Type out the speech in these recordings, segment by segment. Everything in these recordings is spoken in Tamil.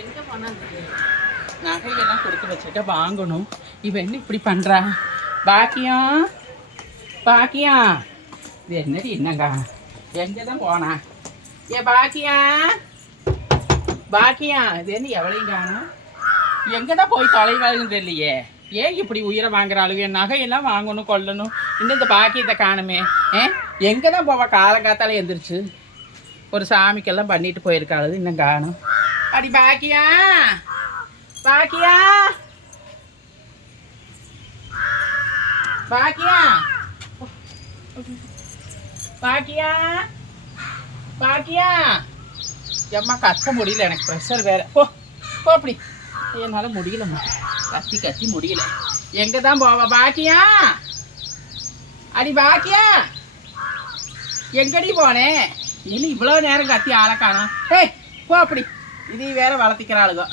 எங்க போனாங்க நகையெல்லாம் கொடுத்து வச்சுட்டு வாங்கணும். இவன் என்ன இப்படி பண்றா? பாக்கியம் பாக்கியம் இது என்னடி என்னங்க? எங்க தான் போனா? ஏ பாக்கியம் பாக்கியம் இது என்ன எவ்வளையும் காணும்? எங்கே தான் போய் தொலைவாளுன்னு தெரியலையே. ஏன் இப்படி உயிரை வாங்குறாளுங்க நகையெல்லாம் வாங்கணும் கொள்ளணும் இன்னும் இந்த பாக்கியத்தை காணுமே. ஏ எங்கே தான் போவா? காலங்காத்தால எந்திரிச்சு. ஒரு சாமிக்கெல்லாம் பண்ணிட்டு போயிருக்காளு இன்னும் காணும். அடி பாக்கியா? பாக்கியா? பாக்கியா? பாக்கியா? பாக்கியா? எம்மா கத்த முடியல. எனக்கு ப்ரெஷர் வேற. போ போ அப்படி. என்னால் முடியலம்மா கத்தி கத்தி முடியல. எங்கே தான் போவா? பாக்கியா? அடி பாக்கியா? எங்கடி போனேன் இனி இவ்வளோ நேரம் கத்தி ஆளை காணோம் ஏய் போ அப்படி இது வேற வளர்த்திக்கிற ஆளுங்க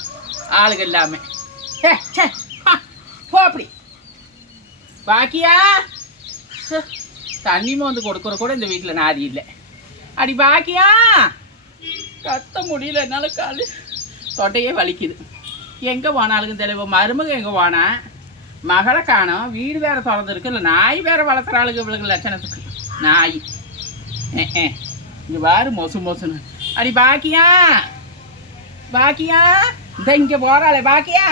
ஆளுங்க இல்லாமல் ஏ சே போ அப்படி பாக்கியா தண்ணி மோந்து கொடுக்குற கூட இந்த வீட்டில் நாதி இல்லை அடி பாக்கியா கத்த முடியல என்னால் காலு தொட்டையே வலிக்குது எங்கே போனாலுங்க தெளிவு மருமக எங்கே போனா மகளை காணோம் வீடு வேறு திறந்துருக்கு இல்லை நாய் வேறு வளர்த்துற ஆளுங்க இவளுக்கு லட்சணத்துக்கு நாய் ஏ ஏ இங்கே பாரு மொசு மொசுன்னு. அடி பாக்கியா? பாக்கியா? இந்த இங்கே போகிறாளே பாக்கியா?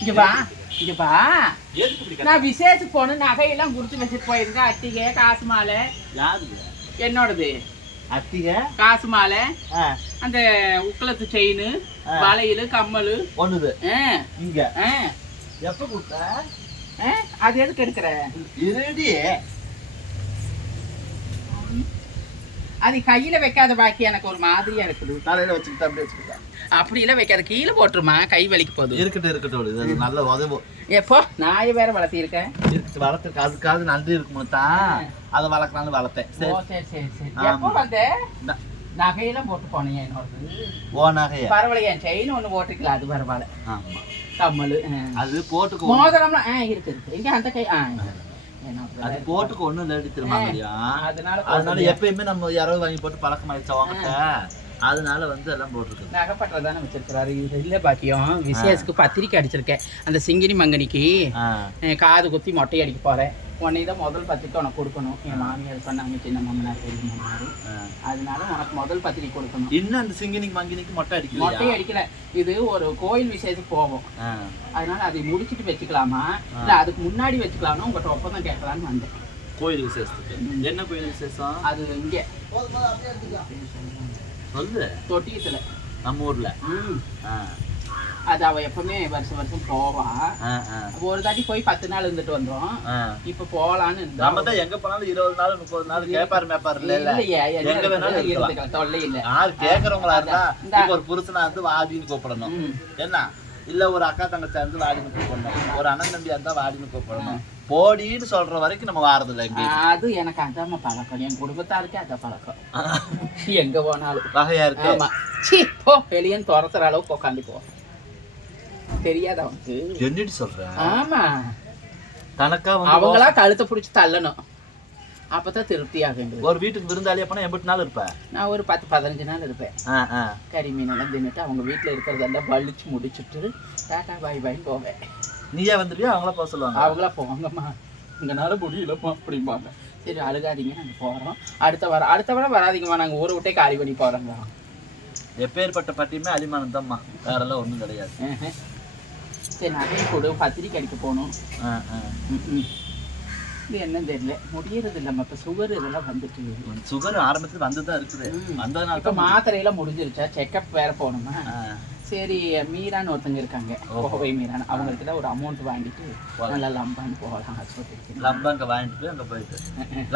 இங்கே வா இங்கே வா. நான் விசேஷத்துக்கு போகணும் நகையெல்லாம் கொடுத்து வச்சுட்டு போயிருந்தேன் அட்டிகை காசு மாலை என்னோடது? அத்திக காசு மாலை அந்த உக்கலத்து செயின். வளையல் கம்மல். ஒண்ணுது. இங்க. எப்ப கொடுத்த? அது எதுக்கு எடுக்கிற? இருடி. அது கையில வைக்காத பாக்கி எனக்கு ஒரு மாதிரியா இருக்குது. தலையில வச்சுக்கிட்டு அப்படியே வச்சுக்கிட்டா. அப்படியெல்லாம் வைக்காத கீழே போட்டுருமா? கை வலிக்கு போகுது. இருக்கட்டும் இருக்கட்டும் இது நல்ல உதவு எப்போ? நாய் வேற வளர்த்திருக்கேன். இருக்கட்டும் வளர்த்துருக்கு அதுக்காவது நன்றி இருக்கும்போது தான் அதை வளர்க்கலாம்னு வளர்த்தேன். சரி. சரி சரி சரி. எப்போ வந்த? ந- நகையெல்லாம் போட்டு போனேன் என்னோடது ஓ நகைய? பரவாயில்ல என் செயின் ஒன்று போட்டுக்கலாம் அது பரவாயில்ல. ஆமா. கம்மல் அது போட்டுக்கு. மோதிரம்லாம் ஆ இருக்கு இருக்கு. இங்க அந்த கை ஆ அது போட்டுக்கு ஒண்ணும் இல்லடி திரும்ப அதனால அதனால எப்பயுமே நம்ம யாராவது வாங்கி போட்டு பழக்கம் ஆயிடுச்சா வாங்கிட்ட அதனால வந்து எல்லாம் போட்டிருக்கு நகைப்பட்டை தானே வச்சிருக்கிறாரு. இல்லை பாக்கியம். விசேஷத்துக்கு பத்திரிக்கை அடிச்சிருக்கேன். அந்த சிங்கிரி மங்கனிக்கு காது குத்தி மொட்டை அடிக்க போறேன். உன்னை தான் முதல் பத்திரிக்கை உனக்கு கொடுக்கணும். என் மாமியார் சொன்னாங்க சின்ன மாமனார் பெரிய மாமனார். அதனால உனக்கு முதல் பத்திரிக்கை கொடுக்கணும். இன்னும் அந்த சிங்கினிக்கு மங்கினிக்கு மொட்டை மொட்டை அடிக்கலையா அடிக்கல. இது ஒரு கோயில் விசேஷத்துக்கு போவோம். அதனால அதை முடிச்சிட்டு வச்சுக்கலாமா? இல்ல அதுக்கு முன்னாடி வச்சுக்கலாம்னு உங்கள்கிட்ட ஒப்பந்தம் கேட்கலான்னு வந்தேன். கோயில் விசேஷத்துக்கு. என்ன கோயில் விசேஷம்? அது இங்கே. சொல்லு. தொட்டியத்துல. நம்ம ஊர்ல. ஆ. அது அவ எப்பவுமே வருஷம் வருஷம் போவா. ஆ, ஆ. ஒரு தாட்டி போய் பத்து நாள் இருந்துட்டு வந்தோம். இப்ப போலான்னு நம்ம தான் எங்க போனாலும் இருபது நாள் முப்பது நாள் கேப்பாரு மேப்பாரு இல்ல இல்லையே எங்க வேணாலும். இருந்துக்கலாம், தொல்லை இல்ல. யாரு கேக்குறவங்களா இருந்தா. இப்ப ஒரு புருஷனா இருந்து வாடின்னு கூப்பிடணும். என்ன? இல்ல ஒரு அக்கா தங்கச்சா இருந்து வாடின்னு கூப்பிடணும். ஒரு அண்ணன் தம்பியா இருந்தா வாடின்னு கூப்பிடணும். போடின்னு சொல்ற வரைக்கும் நம்ம வாரது இல்லை அது எனக்கு அதாம பழக்கம். என் குடும்பத்தாருக்கே அதான் பழக்கம். எங்க போனாலும். வகையா இருக்கு. ஆமா. சீ போ வெளியே துரத்துற அளவுக்கு உட்காந்து போ தெரியாத அவனுக்கு என்னடி சொல்ற? ஆமா. தனக்கா வந்து அவங்களா கழுத்தை பிடிச்சி தள்ளணும். அப்பதான் திருப்தி ஆகும் ஒரு வீட்டுக்கு விருந்தாளியா போனா எண்பத்தி நாள் இருப்ப? நான் ஒரு பத்து பதினஞ்சு நாள் இருப்பேன். கறி மீனெல்லாம் தின்னுட்டு அவங்க வீட்டில் இருக்கிறதெல்லாம் வலிச்சு முடிச்சுட்டு டாட்டா பாய் பாய் போவேன். நீயே வந்துருவியா அவங்கள போக சொல்லுவாங்க. அவங்களா போங்கம்மா உங்களால முடியலப்பா அப்படிம்பாங்க. சரி அழுகாதீங்க நாங்கள் போகிறோம் அடுத்த வாரம் அடுத்த வாரம் வராதீங்கம்மா நாங்கள் ஊரை விட்டே காலி பண்ணி போகிறோங்க எப்பேற்பட்ட பட்டியுமே அலிமானம் தான்மா வேற எல்லாம் ஒண்ணும் கிடையாது. சரி நிறைய கொடு பத்திரிக்கை அடிக்க போகணும். இது என்னன்னு தெரியல. முடியறது இல்லைம்மா இப்போ சுகர் இதெல்லாம் வந்துட்டு சுகர் ஆரம்பத்துல வந்துதான் இருக்குது. ம். வந்ததுனால இப்போ தான் மாத்திரையெல்லாம் முடிஞ்சிருச்சா? செக்கப் வேற போகணுமா. சரி மீரான்னு ஒருத்தங்க இருக்காங்க. கோவை மீரான் அவங்களுக்கு தான் ஒரு அமௌண்ட் வாங்கிட்டு. நல்லா லம்பான்னு போகலாம் ஆஸ்பத்திரிக்கு லம்பா அங்க வாங்கிட்டு போய் அங்க போயிட்டு.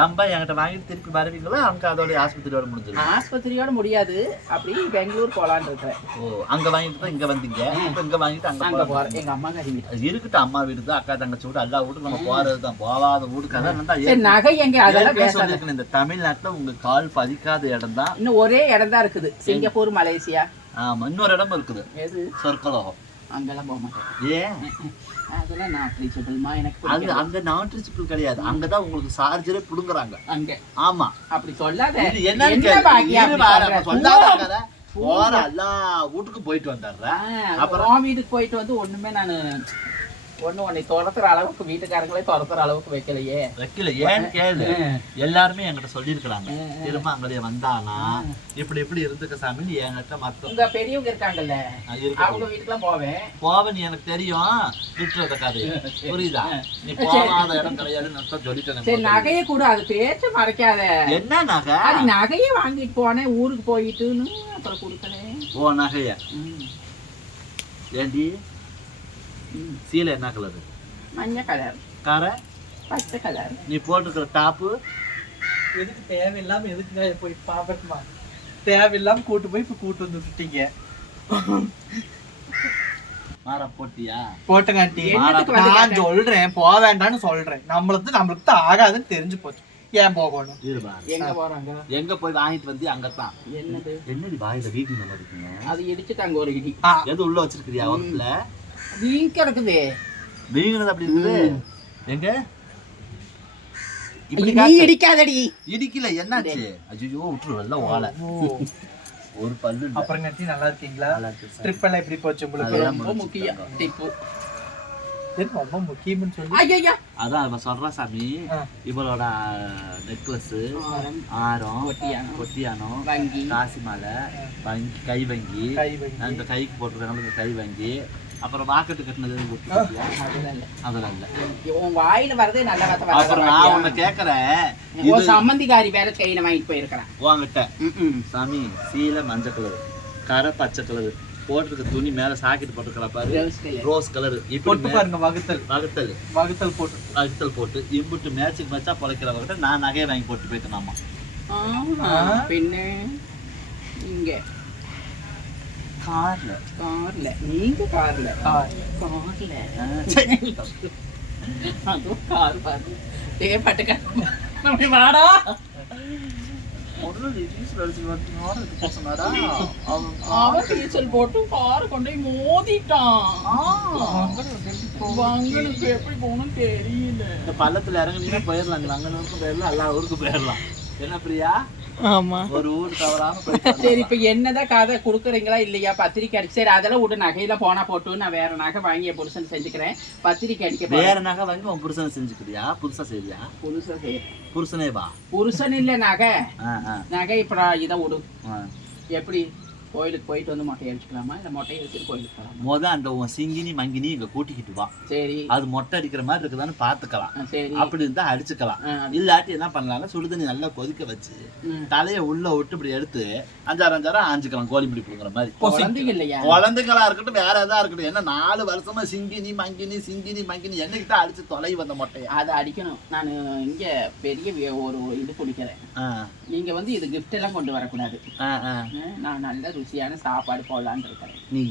லம்பா என்கிட்ட வாங்கிட்டு திருப்பி வருவீங்களா? அங்க அதோட ஆஸ்பத்திரியோட முடிஞ்சிடும். ஆஸ்பத்திரியோட முடியாது. அப்படி பெங்களூர் போலான்னு இருக்கிறேன் ஓ அங்க வாங்கிட்டு தான் இங்க வந்தீங்க. இப்ப இங்க வாங்கிட்டு அங்க அங்க போறோம் போறேன் எங்க அம்மா கறி அது இருக்கட்டும் அம்மா வீடு தான் அக்கா தங்கச்சி வீடு எல்லா வீடும் நம்ம போறது தான் போகாத வீடு கதை இருந்தா சரி நகை எங்க? அதெல்லாம் பேசாத. சொல்லிருக்கேன் இந்த தமிழ்நாட்டுல உங்க கால் பதிக்காத இடம் தான். இன்னும் ஒரே இடம் தான் இருக்குது சிங்கப்பூர் மலேசியா. ஆமா இன்னொரு இடம் இருக்குது. எது? சொற்கலோகம் அங்கெல்லாம் போக மாட்டேன். ஏன்? அதெல்லாம் நான் எனக்கு அது பிடிக்காது. அங்க நான் ட்ரிச்சிபிள் கிடையாது. அங்கதான் உங்களுக்கு சார்ஜரே புடுங்குறாங்க. அங்க. ஆமா. அப்படி சொல்லாத. இது என்னன்னு என்ன? அப்ப சொல்லாத. போற எல்லா வீட்டுக்கும் போயிட்டு வந்துடுறேன் அப்புறம்? வீட்டுக்கு போயிட்டு வந்து ஒண்ணுமே நான் ஒண்ணு உன்னை துரத்துற அளவுக்கு வீட்டுக்காரங்களே துரத்துற அளவுக்கு வைக்கலையே. வைக்கல ஏன்னு கேளு. எல்லாருமே என்கிட்ட சொல்லியிருக்கிறாங்க. திரும்ப அங்கே வந்தானா? இப்படி இப்படி இருந்துக்க சாமின்னு என்கிட்ட மத்த உங்க பெரியவங்க இருக்காங்கல்ல அவங்க வீட்டுக்குலாம் போவேன். போவன் எனக்கு தெரியும். விட்டுறத கதை. புரியுதா? நீ போகாத இடம் கிடையாதுன்னு நான் தான் சொல்லிட்டேன் சரி நகையை கூட அது பேச்ச மறைக்காத. என்ன நகை? அது நகையை வாங்கிட்டு போனேன் ஊருக்கு போயிட்டுன்னு அப்புறம் கொடுக்கல ஓ நகைய. ஏண்டி. சீலை என்ன கலரு மஞ்சள் கலர் கார? பச்சை கலர் நீ போட்டிருக்கிற டாப்பு எதுக்கு தேவையில்லாம எதுக்குங்க போய் பாப்பட்டுமா தேவையில்லாம கூட்டு போய் இப்ப கூட்டு வந்து விட்டுட்டீங்க. மாற போட்டியா? வந்து நான்? சொல்றேன் போக வேண்டாம்னு சொல்றேன். நம்மளுக்கு நம்மளுக்கு தான் ஆகாதுன்னு தெரிஞ்சு போச்சு. ஏன் போகணும்? எங்க போறாங்க? எங்க போய் வாங்கிட்டு வந்து அங்கத்தான். என்னது? என்னடி வாயில வீட்டு நல்லா இருக்குங்க? அது இடிச்சுட்டாங்க ஒரு இடி. எது உள்ள வச்சிருக்கிறியா ஒருத்துல? வீங்க இருக்குது வீங்கினது அப்படி இருக்குது? எங்க? இப்படி நீ. இடிக்காதடி. இடிக்கல என்னாச்சு? ஐயோ விட்டுரு எல்லாம் ஓலை ஒரு பல்லு. அப்புறம் கட்டி நல்லா இருக்கீங்களா. ட்ரிப் எல்லாம் எப்படி போச்சு உங்களுக்கு? ரொம்ப முக்கியம் டிப்பு இது ரொம்ப முக்கியம்னு சொல்லி. அதான் அவன் சொல்றான் சாமி. இவளோட நெக்லஸ் ஆரம் ஒட்டியானம் காசி மாலை வங்கி கை வங்கி. கை வங்கி. அந்த கைக்கு போட்டிருக்காங்க இந்த கை வங்கி. அப்புறம் வாக்கெட்டு கட்டினது? அதெல்லாம் இல்ல. அதெல்லாம் இல்ல உன் வாயில வரதே நல்ல வார்த்தை அப்புறம் நான் உன்னை கேக்குறேன். உன் சம்மந்திக்காரி வேற செயினை வாங்கிட்டு போயிருக்கிறான். உங்ககிட்ட ம்ம். சாமி சீலை மஞ்சள் கலர் கரை பச்சை கலர் போட்டிருக்க துணி மேல சாக்கெட் போட்டிருக்கா பாரு. ரோஸ் கலர் இப்படி மே- பாருங்க வகுத்தல். வகுத்தல். வகுத்தல் போட்டு. வகுத்தல் போட்டு இம்புட்டு மேட்சுக்கு மேட்சா பொழைக்கிறவங்கிட்ட நான் நகையை வாங்கி போட்டு போயிட்டேன் ஆமா. பின்ன இங்க. கார்ல கார்ல நீங்க கார்ல ஆ, கார்ல அதுவும் கார் பாரு. டே பட்டுக்க. வாடா. போட்டு கார் கொண்டு போய் மோதிட்டான். வங்கனுக்கு எப்படி போகணும் தெரியல. இந்த பள்ளத்துல இறங்குனீங்கன்னா போயிடலாம். அங்க ஊருக்கு போயிடலாம். எல்லா ஊருக்கு போயிடலாம். என்ன பிரியா? ஆமா. ஒரு ஊர் தவறாம சரி இப்ப என்னதான் கதை கொடுக்குறீங்களா இல்லையா? பத்திரிக்கை அடிச்சு சரி அதெல்லாம் விட்டு நகையில போனா போட்டு நான் வேற நகை வாங்கி புருஷன் செஞ்சுக்கிறேன். பத்திரிக்கை அடிக்க. வேற நகை வாங்கி உன் புருஷனை செஞ்சுக்கிறியா? புதுசா செய்றியா? புருஷன் செய்யறேன் புருஷனே வா புருஷன் இல்ல நகை. நகை இப்ப இதை விடு. எப்படி? கோயிலுக்கு போயிட்டு வந்து மொட்டை அடிச்சுக்கலாமா? இல்ல மொட்டையை வச்சுட்டு கோயிலுக்கு போகலாமா மொத அந்த உன் சிங்கினி மங்கினி இங்க கூட்டிக்கிட்டு வா. சரி. அது மொட்டை அடிக்கிற மாதிரி இருக்குதான்னு பாத்துக்கலாம். ஆ, சரி. அப்படி இருந்தா அடிச்சுக்கலாம். இல்லாட்டி என்ன பண்ணலாம்னா சுடுதண்ணி நல்லா கொதிக்க வச்சு. தலையை உள்ள விட்டு இப்படி எடுத்து அஞ்சாறு அஞ்சாறு ஆஞ்சுக்கலாம் கோழி பிடி கொடுக்குற மாதிரி. குழந்தைங்க இல்லையா? குழந்தைகளா இருக்கட்டும் வேற எதா இருக்கட்டும். என்ன நாலு வருஷமா சிங்கினி மங்கினி சிங்கினி மங்கினி என்னைக்கு தான் அடிச்சு தொலை வந்த மொட்டையா? அதை அடிக்கணும். நான் இங்க பெரிய ஒரு இது குடிக்கிறேன் ஆ, நீங்க வந்து இது gift எல்லாம் கொண்டு வரக்கூடாது. நான் நல்ல ருசியான சாப்பாடு போடலான்னு இருக்கிறேன். நீ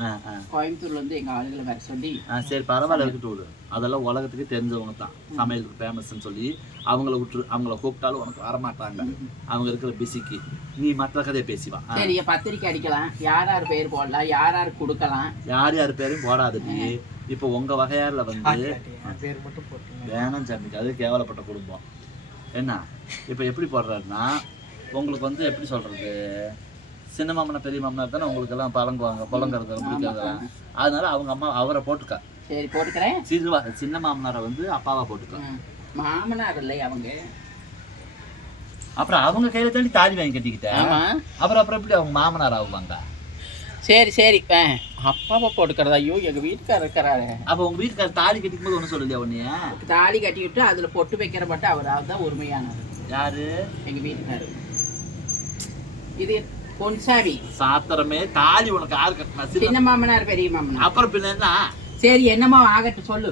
ஆ. கோயம்புத்தூர்ல இருந்து எங்க ஆளுகளை வர சொல்லி ஆ, சரி பரவாயில்ல இருக்கட்டும் விடு. அதெல்லாம் உலகத்துக்கு தெரிஞ்சவங்க தான். சமையலுக்கு ஃபேமஸ்ன்னு சொல்லி அவங்கள விட்டுரு அவங்கள கூப்பிட்டாலும் உனக்கு வரமாட்டாங்க. அவங்க இருக்கிற பிஸிக்கு. நீ மற்ற கதையை பேசிவா. சரி பத்திரிக்கை அடிக்கலாம். யார் யார் பேர் போடலாம்? யார் யார் கொடுக்கலாம்? யார் யார் பேரையும் போடாதடி. இப்போ உங்க வகையாரில் வந்து பேர் மட்டும் வேணாம் சாமிக்கு அது கேவலப்பட்ட குடும்பம். என்ன? இப்போ எப்படி போடுறாருன்னா உங்களுக்கு வந்து எப்படி சொல்றது? சின்ன மாமனா பெரிய மாமனா தானே உங்களுக்கு எல்லாம் பழங்குவாங்க புலங்கிறது பிடிக்காது அதனால அவங்க அம்மா அவரை போட்டுக்க. சரி போட்டுக்கிறேன். சிறுவா சின்ன மாமனாரை வந்து அப்பாவா போட்டுக்க. மாமனார் இல்லை அவங்க. அப்புறம் அவங்க கையில தாண்டி தாலி வாங்கி கட்டிக்கிட்டேன். அப்புறம் அப்புறம் எப்படி அவங்க மாமனார் ஆகுவாங்க? சரி சரி. அப்பாவை போட்டுக்கிறதா? ஐயோ எங்க வீட்டுக்காரர் இருக்கிறாரு. அப்போ உங்க வீட்டுக்காரர் தாலி கட்டிக்கும் போது ஒன்றும் சொல்லலையா உன்னைய? தாலி கட்டி விட்டு அதுல பொட்டு வைக்கிற மட்டும் அவர் தான் உரிமையானவர். யாரு? எங்க வீட்டுக்காரர். இது பொன்சாமி. சாத்திரமே தாலி உனக்கு யாரு கட்டினா சின்ன மாமனார் பெரிய மாமனார் அப்புறம் பின்ன என்ன? சரி என்னமோ ஆகட்டும் சொல்லு.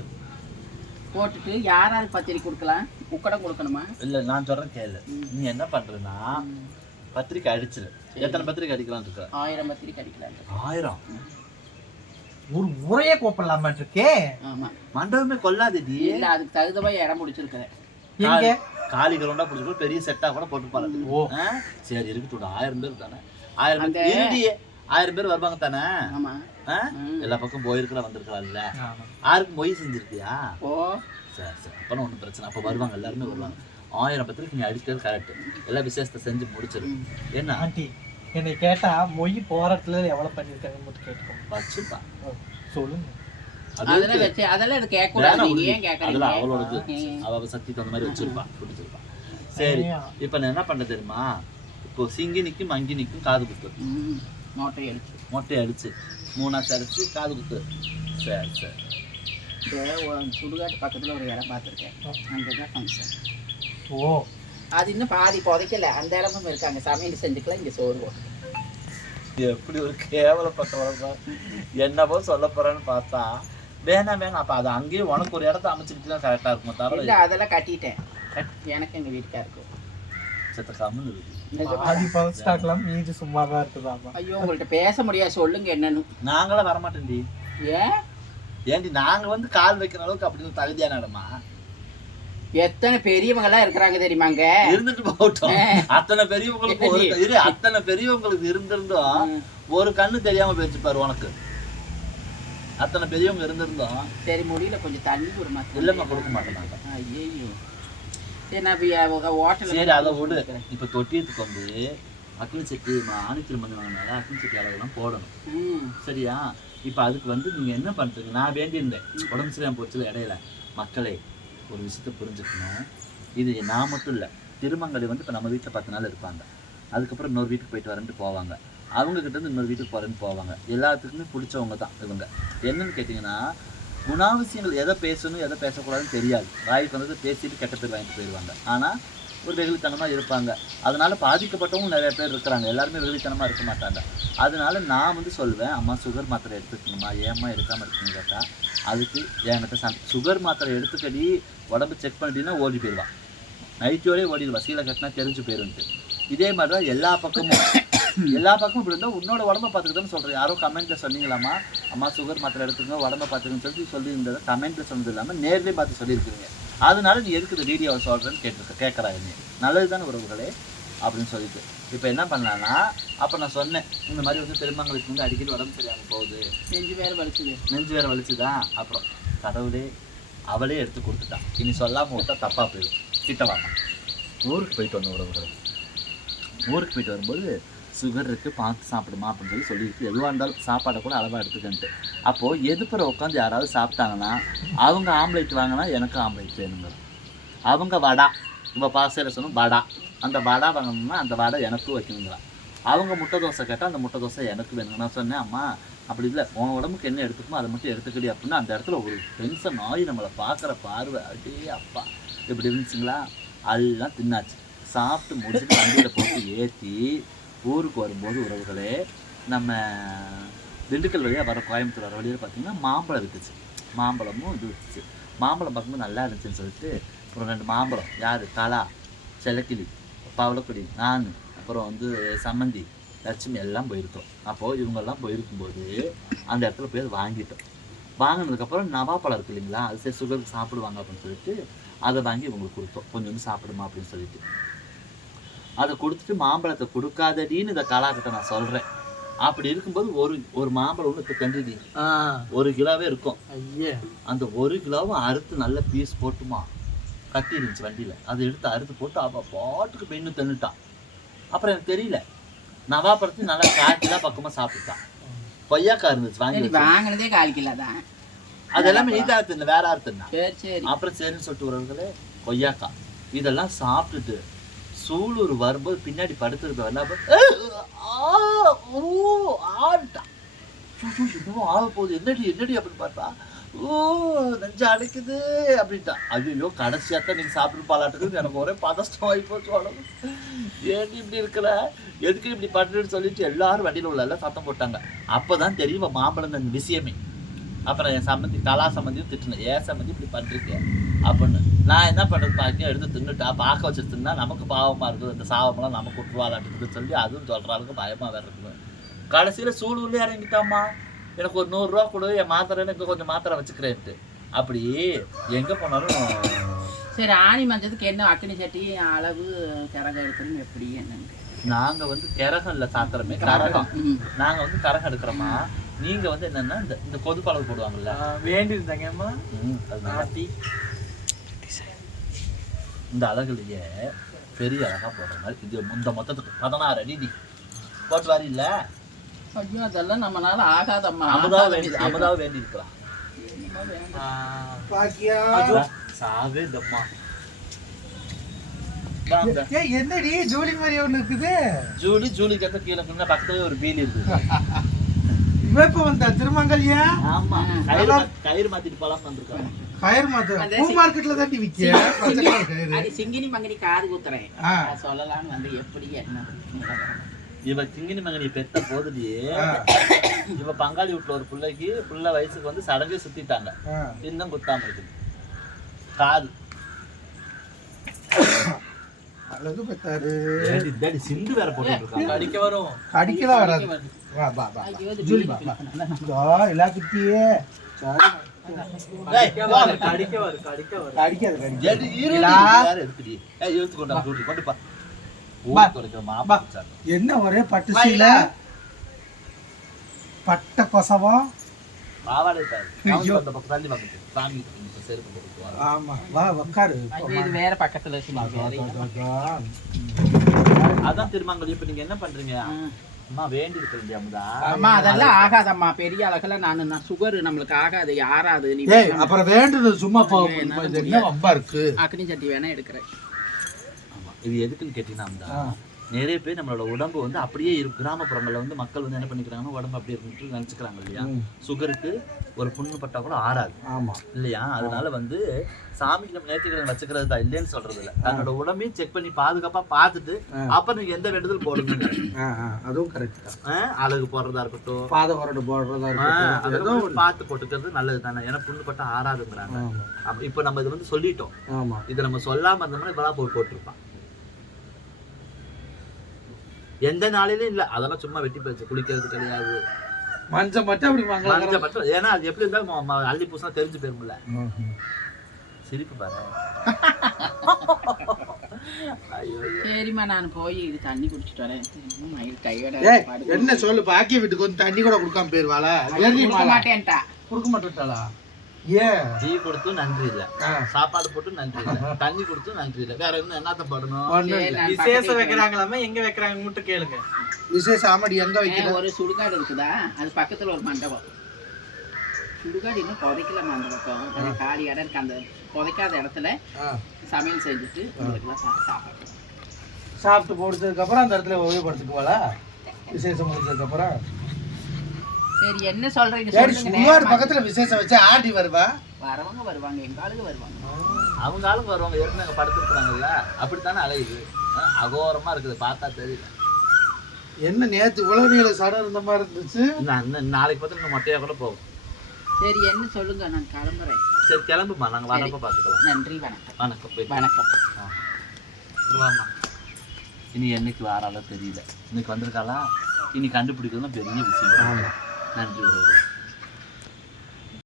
போட்டுட்டு யார் யார் பத்திரிக்கை கொடுக்கலாம். உக்கடம் கொடுக்கணுமா? இல்ல நான் சொல்றேன் கேளு. நீ என்ன பண்றேன்னா பத்திரிக்கை அடிச்சிரு. எத்தனை பத்திரிக்கை அடிக்கலாம் இருக்க? ஆயிரம் பத்திரிக்கை அடிக்கலாம் ஆயிரம்? ஒரு முறையே கூப்பிடலாமா இருக்கே? ஆமா. மண்டபமே கொல்லாதடி இல்ல அதுக்கு தகுந்தமா இடம் முடிச்சிருக்கிறேன் எங்க? காலி கிரௌண்டா பிடிச்சிட்டு பெரிய செட்டா கூட போட்டு பாருங்க ஓ சரி இருக்கட்டும் ஆயிரம் பேர் தானே? ஆயிரம் பேர் இருடி. ஆயிரம் பேர் வருவாங்க தானே? ஆமா. எல்லா பக்கம் போயிருக்கிறா வந்திருக்கலாம்ல ஆமா. யாருக்கும் மொய் செஞ்சிருக்கியா? ஓ. சரி சரி அப்பனா ஒன்றும் பிரச்சனை. அப்போ வருவாங்க எல்லாருமே வருவாங்க. ஆயிரம் பத்திரிக்கை நீ அடிக்கிறது கரெக்ட் எல்லா விசேஷத்தை செஞ்சு முடிச்சிரு. என்ன ஆண்டி என்னை கேட்டா மொய் போற இடத்துல எவ்வளவு பண்ணிருக்காங்கன்னு மட்டும் கேட்டுக்கோங்க. வச்சுப்பா. சொல்லுங்க. அதெல்லாம் வச்சு அதெல்லாம் இது கேட்க கூடாது வேணாம் நீங்க விடு. ஏன் கேட்கறீங்க? அதெல்லாம் அவளோடது. ம். அவ சக்திக்கு அந்த மாதிரி வச்சிருப்பா பிடிச்சிருப்பா சரி. இப்போ நான் என்ன பண்ண தெரியுமா? இப்போ சிங்கி நிற்கும் மங்கி நிற்கும் காது குத்து. ம், மொட்டை அடிச்சு. மொட்டை அடிச்சு. மூணாச்சு அடிச்சு காது குத்து. சரி சரி. சுடுகாட்டு பக்கத்துல ஒரு இடம் பார்த்துருக்கேன். அங்கதான் ஃபங்க்ஷன் ஓ. அது இன்னும் பாதி புதைக்கல. அந்த இடமும் இருக்காங்க. சமையல் செஞ்சுக்கலாம் இங்க சோறு எப்படி ஒரு கேவலப்பட்டவங்க என்னவோ சொல்ல போறேன்னு பார்த்தா வேணாம் வேணாம். அப்ப அது அங்கேயே உனக்கு ஒரு இடத்த அமைச்சுக்கிட்டு கரெக்டா இருக்குமா இல்ல தவிர அதெல்லாம் கட்டிட்டேன். எனக்கு எங்க வீட்டுக்காருக்கு செத்த கம்முன்னு இருக்கு. சும்மா தான் இருக்குதாமா ஐயோ உங்கள்ட்ட பேச முடியாது. சொல்லுங்க என்னன்னு. நாங்களாம் வரமாட்டேன்டி. ஏன்? ஏன்டி நாங்க வந்து கால் வைக்கிற அளவுக்கு அப்படின்னு தகுதியான இடமா? எத்தனை பெரியவங்க எல்லாம் இருக்கிறாங்க தெரியுமாங்க இருந்துட்டு போகட்டும். அத்தனை பெரியவங்களுக்கு ஒரு அத்தனை பெரியவங்களுக்கு இருந்திருந்தோம். ஒரு கண்ணு தெரியாம போயிடுச்சு பாரு உனக்கு. அத்தனை பெரியவங்க இருந்திருந்தோம். சரி முடியல. கொஞ்சம் தண்ணி ஒரு மாத்திரம் இல்லம்மா கொடுக்க மாட்டேன். ஐயோ சரி நான் இப்போ ஹோட்டல் சரி அதை விடு. இப்ப தொட்டியத்துக்கு வந்து அக்னி சட்டி ஆணி திருமணம் வாங்கினால அக்னி சட்டி அளவுலாம் போடணும். ம். சரியா? இப்ப அதுக்கு வந்து நீங்க என்ன பண்றீங்க? நான் வேண்டியிருந்தேன். உடம்பு சரியாம போச்சுல இடையில. மக்களே ஒரு விஷயத்த புரிஞ்சுக்கணும். இது நான் மட்டும் இல்லை திருமங்கலி வந்து இப்போ நம்ம வீட்டில் பத்து நாள் இருப்பாங்க. அதுக்கப்புறம் இன்னொரு வீட்டுக்கு போயிட்டு வரேன்ட்டு போவாங்க. அவங்கக்கிட்ட இருந்து இன்னொரு வீட்டுக்கு போகிறேன்னு போவாங்க. எல்லாத்துக்குமே பிடிச்சவங்க தான் இவங்க. என்னன்னு கேட்டிங்கன்னா குணாவசியங்கள் எதை பேசணும் எதை பேசக்கூடாதுன்னு தெரியாது. வாய்க்கு வந்தது பேசிட்டு கெட்ட பேர் வாங்கிட்டு போயிடுவாங்க. ஆனால் ஒரு வெகுளித்தனமாக இருப்பாங்க. அதனால் பாதிக்கப்பட்டவங்க நிறைய பேர் இருக்கிறாங்க. எல்லாருமே வெகுளித்தனமாக இருக்க மாட்டாங்க. அதனால நான் வந்து சொல்லுவேன் அம்மா சுகர் மாத்திரை எடுத்துக்கணுமா ஏம்மா எடுக்காமல் இருக்குன்னு கேட்டால் அதுக்கு என்கிட்ட சன் சுகர் மாத்திரை எடுத்துக்கடி உடம்பு செக் பண்ணிட்டீங்கன்னா ஓடி போயிடுவான் நைட்டோடய ஓடிடுவா. சீலை கட்டினா தெரிஞ்சு போயிருன்ட்டு. இதே மாதிரி தான் எல்லா பக்கமும். எல்லா பக்கமும் இப்படி இருந்தால் உன்னோட உடம்ப பார்த்துக்கிட்டேன்னு சொல்கிறேன் யாரோ கமெண்ட்டில் சொன்னீங்களாம்மா? அம்மா சுகர் மாத்திரை எடுத்துக்கங்க உடம்ப பார்த்துக்கன்னு சொல்லி சொல்லியிருந்ததை கமெண்ட்டில் சொன்னது இல்லாமல் நேர்லேயே பார்த்து சொல்லியிருக்கிறீங்க. அதனால நீ எதுக்கு இந்த வீடியோவை சொல்கிறேன்னு கேட்டிருக்க கேட்குறாங்க நீ நல்லது தானே உறவுகளே அப்படின்னு சொல்லிட்டு. இப்போ என்ன பண்ணலான்னா அப்போ நான் சொன்னேன் இந்த மாதிரி வந்து திருமங்களுக்கு வந்து அடிக்கடி உடம்பு சரியாமல் போகுது. நெஞ்சு பேர் வலிச்சுது. நெஞ்சு வேற வலிச்சுதா? அப்புறம் கடவுளே அவளே எடுத்து கொடுத்துட்டான் இனி சொல்லாம விட்டா தப்பா போயிடும். கிட்ட வாங்க ஊருக்கு போயிட்டு வந்த உறவுகளை. ஊருக்கு போயிட்டு வரும்போது சுகர் இருக்குது பார்த்து சாப்பிடுமா அப்படின்னு சொல்லி சொல்லியிருக்கு. எதுவாக இருந்தாலும் சாப்பாடை கூட அளவாக எடுத்துக்கன்ட்டு. அப்போது எதுப்புற உட்காந்து யாராவது சாப்பிட்டாங்கன்னா அவங்க ஆம்லேட் வாங்கினா எனக்கு ஆம்லேட் வேணுங்க. அவங்க வடா இப்போ பாசையில் சொன்னோம் வடா. அந்த வடா வாங்கணும்னா அந்த வடை எனக்கும் வைக்கணுங்களா அவங்க முட்டை தோசை கேட்டால் அந்த முட்டை தோசை எனக்கு வேணுங்க. நான் சொன்னேன் அம்மா அப்படி இல்லை. உன் உடம்புக்கு என்ன எடுத்துக்குமோ அதை மட்டும் எடுத்துக்கடி அப்படின்னு அந்த இடத்துல ஒரு டென்ஷன் ஆகி நம்மளை பார்க்குற பார்வை. அடே அப்பா. இப்படி இருந்துச்சுங்களா? அதெல்லாம் தின்னாச்சு. சாப்பிட்டு முடிச்சுட்டு வண்டியில் போட்டு ஏற்றி ஊருக்கு வரும்போது உறவுகளே நம்ம திண்டுக்கல் வழியாக வர கோயம்புத்தூர் வர வழியில் பார்த்தீங்கன்னா மாம்பழம் வித்துச்சு. மாம்பழமும் இது வித்துச்சு. மாம்பழம் பார்க்கும்போது நல்லா இருந்துச்சுன்னு சொல்லிட்டு அப்புறம் ரெண்டு மாம்பழம். யார்? தலா செல்லக்கிளி பவளக்குடி நான் அப்புறம் வந்து சம்மந்தி லட்சுமி எல்லாம் போயிருக்கோம். அப்போது இவங்கெல்லாம் போயிருக்கும்போது அந்த இடத்துல போய் அதை வாங்கிட்டோம். வாங்கினதுக்கப்புறம் நவாப்பழம் இருக்கு இல்லைங்களா? அது சரி சுகருக்கு சாப்பிடுவாங்க அப்படின்னு சொல்லிட்டு அதை வாங்கி இவங்களுக்கு கொடுத்தோம். கொஞ்சம் சாப்பிடுமா அப்படின்னு சொல்லிட்டு. அதை கொடுத்துட்டு மாம்பழத்தை கொடுக்காதடின்னு இந்த கலாக்கிட்ட நான் சொல்கிறேன் அப்படி இருக்கும்போது ஒரு ஒரு மாம்பழம் ஒன்று இப்போ கண்டுடி. ஒரு கிலோவே இருக்கும். ஐயே. அந்த ஒரு கிலோவும் அறுத்து நல்ல பீஸ் போட்டுமா. கட்டி இருந்துச்சு வண்டியில். அதை எடுத்து அறுத்து போட்டு அவள் பாட்டுக்கு பெண்ணு தின்னுட்டான் அப்புறம் எனக்கு தெரியல. நவாப்பழத்தையும் நல்லா காய்ச்சலாக பக்கமாக சாப்பிட்டான் கொய்யாக்கா இருந்துச்சு வாங்கி. வாங்கினதே கால் கிலோ தான். அது எல்லாமே நீதா தின்னு வேற யார் தின்னா? சரி சரி. அப்புறம் சரின்னு சொல்லிட்டு உறவுகளே கொய்யாக்கா இதெல்லாம் சாப்பிட்டுட்டு சூலூர் வரும்போது பின்னாடி படுத்துருக்க என்ன ஆக போகுது. என்னடி என்னடி அப்படின்னு பார்த்தா ஓ நெஞ்சு அடைக்குது அப்படின்ட்டான் ஐயோ கடைசியாக தான் நீங்கள் சாப்பிட்டு பாலாட்டுக்குன்னு எனக்கு ஒரே பதஷ்டம் ஆகி போச்சு உடம்பு. ஏன் இப்படி இருக்கிற? எதுக்கு இப்படி பண்ணுறேன்னு சொல்லிட்டு எல்லாரும் வண்டியில் உள்ள எல்லாம் சத்தம் போட்டாங்க. அப்போ தான் தெரியும் மாம்பழம் அந்த விஷயமே. அப்புறம் என் சம்மந்தி கலா சம்மந்தியும் திட்டினேன். ஏன் சம்மந்தி இப்படி பண்ணுறீங்க அப்படின்னு. நான் என்ன பண்ணுறது பாக்கி எடுத்து தின்னுட்டா பார்க்க வச்சு தின்னா நமக்கு பாவமாக இருக்குது. இந்த சாவமெல்லாம் நமக்கு விட்டுருவாளாட்டுக்குதுன்னு சொல்லி அதுவும் சொல்கிற அளவுக்கு பயமாக வேற இருக்குது. கடைசியில் சூழூர்லேயே இறங்கிட்டாம்மா. எனக்கு ஒரு நூறுரூவா கொடு என் மாத்திரைன்னு இங்கே கொஞ்சம் மாத்திரை வச்சுக்கிறேன்ட்டு. அப்படி எங்கே போனாலும் சரி ஆணி மஞ்சத்துக்கு என்ன அக்கினி சட்டி அளவு கரகம் எடுக்கணும் எப்படி என்னன்னு? நாங்கள் வந்து கிரகம் இல்லை சாத்திரமே கரகம். நாங்கள் வந்து கரகம் எடுக்கிறோமா நீங்கள் வந்து என்னென்னா இந்த இந்த கொதுப்பளவு போடுவாங்கல்ல? வேண்டி இருந்தாங்கம்மா ம், அது இந்த அழகுலயே பெரிய அழகா போடுற மாதிரி இது இந்த மொத்தத்துக்கு. பதினாறு அடி டி. போட்டு வாரி இல்ல? ஐயோ அதெல்லாம் நம்மளால ஆகாதம்மா. அமுதாவை வேண்டி. அமுதாவை வேண்டி இருக்கலாம் சாவே தம்மா என்னடி? ஜோலி மாதிரி ஒண்ணு இருக்குது. ஜூலி ஜூலி கத்த கீழே கிட்ட பக்கத்துலயே ஒரு பீலி இருக்கு இவ இப்ப வந்தா திருமங்கல்யா? ஆமா. கயிறு மாத்திட்டு போலாம் வந்திருக்காங்க. கயிறு மாத்த. பூ மார்க்கெட்ல தாண்டி விக்க பச்சை கலர் கயிறு. அது சிங்கினி மங்கினி காது குத்துறேன். சொல்லலாம்னு வந்து எப்படி என்ன இவ கிங்கினி மங்கனி பெத்த ஆ, இவ பங்காளி வீட்டுல ஒரு பிள்ளைக்கு புள்ள வயசுக்கு வந்து சடங்கு சுத்திட்டாங்க. இன்னும் குத்தாம இருக்குது. காது. அழகு பெத்தாரு. சிந்து வேற இருக்காங்க அடிக்க வரும். அடிக்கலாம் வராது. வா பா பா ஐயோ, இது ஜூலி பா எல்லா குட்டியே. என்ன ஒரே பட்டு சீல? பட்ட கொசவம்? பாவாடை பாரு. ஐயோ. அவனுக்கு அந்த பக்கம் தள்ளி பக்கத்து. சாமி கிட்ட செருப்பு போட்டுட்டு வா. ஆமா வா உக்காரு ஐயோ, இது வேற பக்கத்துல அதான் திருமாங்கல் இப்ப நீங்க என்ன பண்றீங்க ஆ. அம்மா வேண்டி இருக்க அம்மா அதெல்லாம் ஆகாதம்மா பெரிய அளவுல நான் நான் சுகர் நம்மளுக்கு ஆகாது யாராது நீ அப்புறம் வேண்டுது சும்மா போ ஐயோ, என்னால இது என்ன வம்பா இருக்கு அக்னி சட்டி வேணா எடுக்கிறேன் ஆமா. இது எதுக்குன்னு கேட்டீங்கன்னா. நிறைய பேர் நம்மளோட உடம்பு வந்து அப்படியே இருக்கு கிராமப்புறங்கள்ல வந்து மக்கள் வந்து என்ன பண்ணிக்கிறாங்கன்னா உடம்பு அப்படியே இருக்குன்னு நினைச்சுக்கிறாங்க இல்லையா. சுகருக்கு ஒரு புண்ணு பட்டா கூட ஆறாது. ஆமா. இல்லையா? அதனால வந்து சாமிக்கு நம்ம நேர்த்திக்கடன் வச்சுக்கிறது தான் இல்லைன்னு சொல்றது இல்ல. தன்னோட உடம்பையும் செக் பண்ணி பாதுகாப்பா பார்த்துட்டு. அப்புறம் நீங்க எந்த வேண்டுதல் போடுங்க அதுவும் கரெக்ட் அழகு போடுறதா இருக்கட்டும். பாத வரடு போடுறதா இருக்கட்டும். பார்த்து போட்டுக்கிறது நல்லது தானே. ஏன்னா புண்ணு பட்டா ஆறாதுங்கிறாங்க. இப்ப நம்ம இது வந்து சொல்லிட்டோம். ஆமா. இதை நம்ம சொல்லாம இருந்தோம்னா இப்பதான் போய் போட்டிருப்பான் எந்த நாளிலும் இல்ல. அதெல்லாம் சும்மா வெட்டி போச்சு குளிக்கிறது கிடையாது. மஞ்சள் மட்டும் அப்படி மஞ்சள் மட்டும். ஏன்னா அது எப்படி இருந்தாலும் அள்ளி பூசா தெரிஞ்சு போயிரும்ல சிரிப்பு பாரு. ஐயோ சரிம்மா நான் போய் இது தண்ணி குடிச்சிட்டு வரேன். என்ன சொல்லு பாக்கிய வீட்டுக்கு வந்து தண்ணி கூட கொடுக்காம போயிருவாளா? கொடுக்க மாட்டேன்ட்டா. கொடுக்க ஏன் டீ கொடுத்தும் நன்றி இல்ல. சாப்பாடு போட்டு நன்றி இல்ல தண்ணி கொடுத்தும் நன்றி இல்ல வேற என்ன என்னத்த படணும்? விசேஷம் வைக்கிறாங்களாமா? எங்க வைக்கிறாங்க மட்டும் கேளுங்க. விசேஷம் ஆமாடி எங்க வைக்கிறது ஒரு சுடுகாடு இருக்குதா? அது பக்கத்துல ஒரு மண்டபம். சுடுகாடு இன்னும் புதைக்கலாமா அந்த பக்கம் காலி இடம் இருக்கு. அந்த புதைக்காத இடத்துல. சமையல் செஞ்சுட்டு உங்களுக்குலாம் சா- சாப்பாடு சாப்பிட்டு போடுறதுக்கு அப்புறம் அந்த இடத்துல உபயோகப்படுத்திக்குவாளா விசேஷம் முடிஞ்சதுக்கு அப்புறம் சரி என்ன சொல்றீங்க? சொல்லுங்க. பக்கத்துல விசேஷம் வச்சு ஆடி வருவா? வரவங்க வருவாங்க எங்க ஆளுங்க வருவாங்க. அவங்க ஆளுங்க வருவாங்க ஏற்கனவே அங்க படுத்துருக்காங்கல்ல அப்படித்தானே அலையுது? அகோரமா இருக்குது பார்த்தா தெரியல. என்ன நேத்து நீள சடம் இருந்த மாதிரி இருந்துச்சு? இன்னும் நாளைக்கு பார்த்து இன்னும் மொட்டையா கூட போகும் சரி என்ன சொல்லுங்க நான் கிளம்புறேன். சரி கிளம்புமா நாங்க வரப்ப பார்த்துக்கலாம். நன்றி வணக்கம். வணக்கம் போய் வணக்கம். வாமா இனி என்னைக்கு வாராலோ தெரியல. இன்னைக்கு வந்திருக்காளா? இனி கண்டுபிடிக்கிறதுலாம் பெரிய விஷயம். நன்றி உறவு